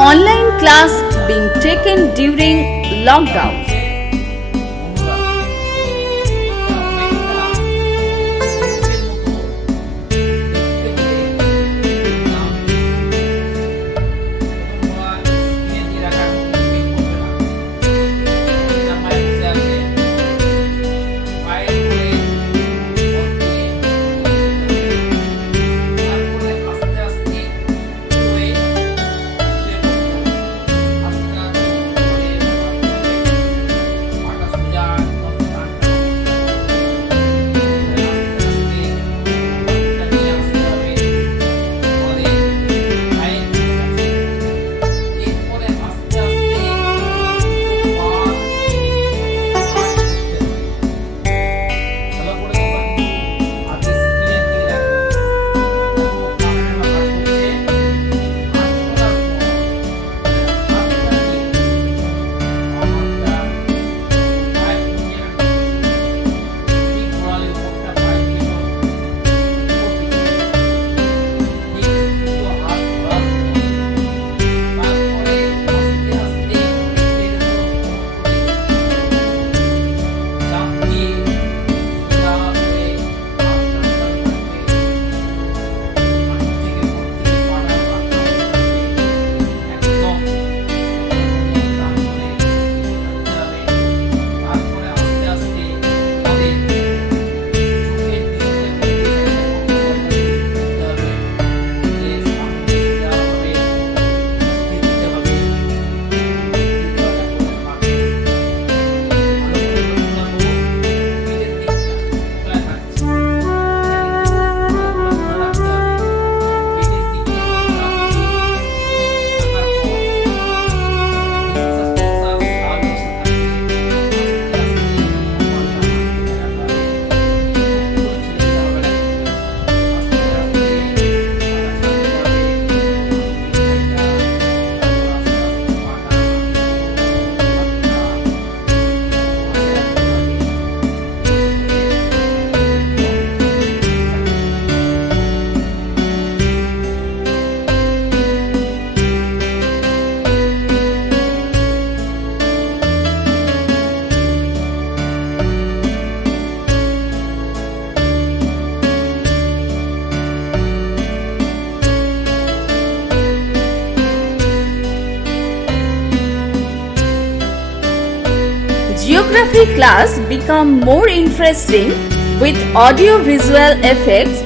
Online class being taken during lockdown. Geography class become more interesting with audio-visual effects.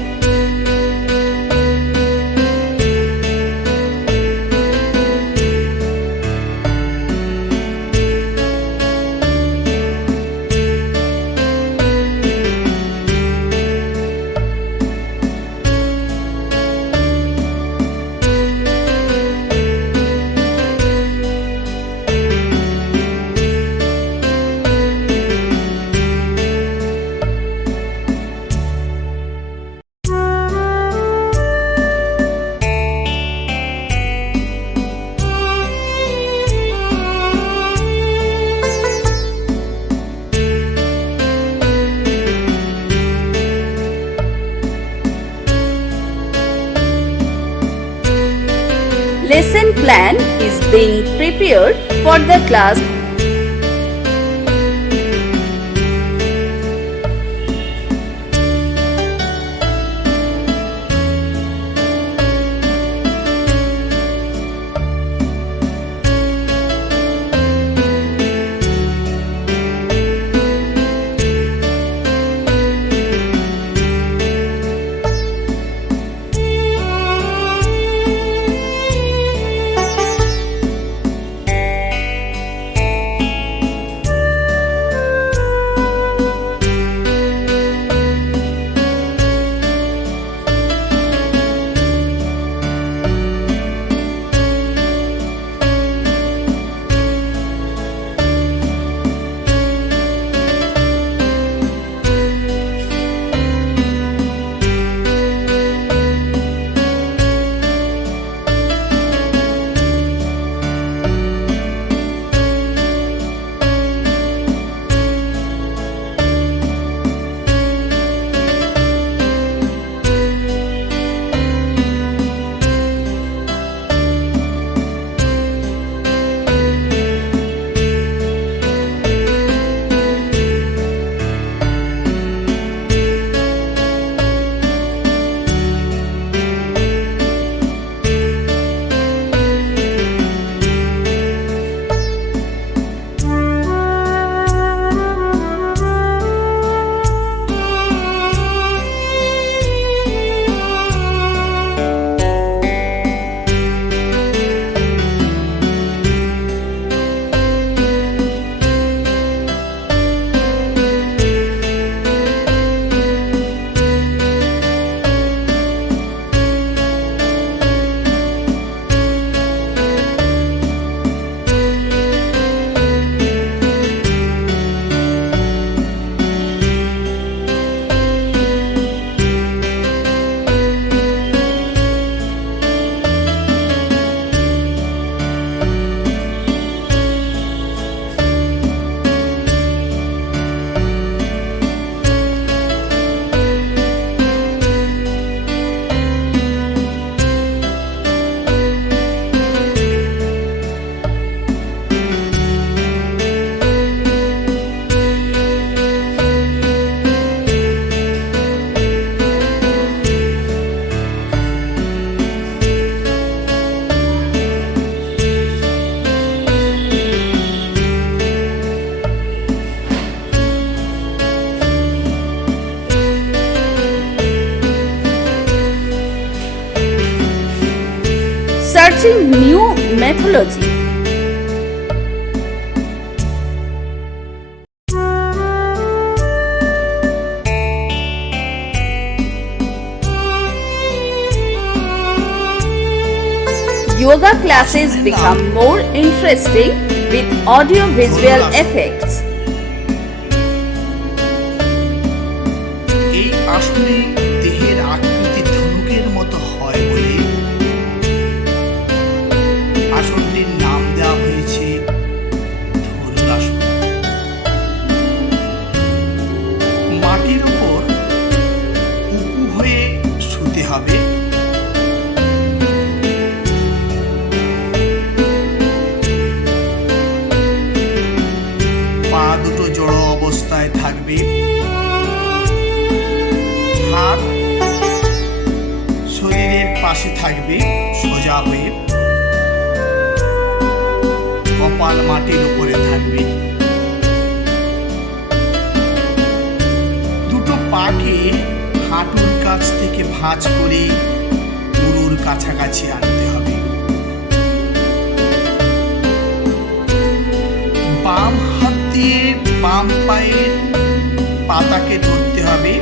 Lesson plan is being prepared for the class. introducing new methodology. Yoga classes become more interesting with audio-visual effects. এই আসনে দেহের আকৃতি ধনুকের মতো হয় বলে আসনটির নাম দেওয়া হয়েছে ধনুরাসন। মাটির উপর উপুড় হয়ে শুতে হবে। পা দুটো জড়ো অবস্থায় থাকবে। হাত শরীরের পাশে থাকবে সোজা হয়ে। কপাল মাটির উপরে থাকবে। দুটো পাকে হাঁটুর কাছ থেকে ভাঁজ করে উরুর কাছাকাছি আনতে হবে। বাম হাত দিয়ে বাম পায়ের পাতাকে ধরতে হবে।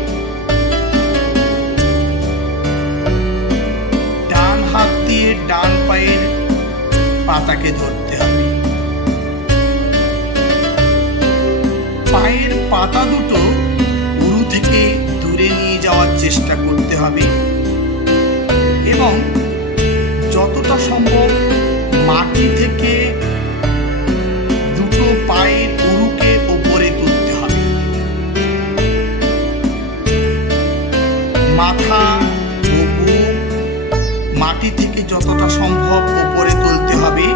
ডান হাত দিয়ে ডান পায়ের পাতাকে ধরতে হবে। পায়ের পাতা দুটো উরু থেকে দূরে নিয়ে যাওয়ার চেষ্টা করতে হবে এবং যতটা সম্ভব মাটি থেকে দুটো পায়ের উরুকে ওপরে তুলতে হবে। মাথা ও বুক মাটি থেকে যতটা সম্ভব ওপরে তুলতে হবে।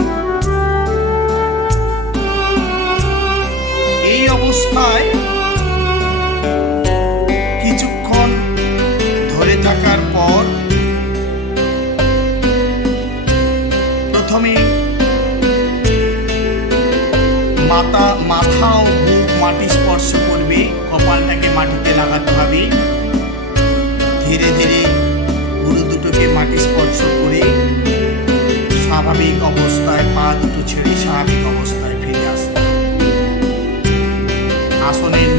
এই অবস্থায় কিছুক্ষণ ধরে থাকার পর প্রথমে মাথা ও বুক মাটি স্পর্শ করবে। কপালটাকে মাটিতে লাগাতে হবে। ধীরে ধীরে উরু দুটোকে মাটি স্পর্শ করে স্বাভাবিক অবস্থায় পা দুটো ছেড়ে স্বাভাবিক অবস্থায় ফিরে আসতে হবে। আসনের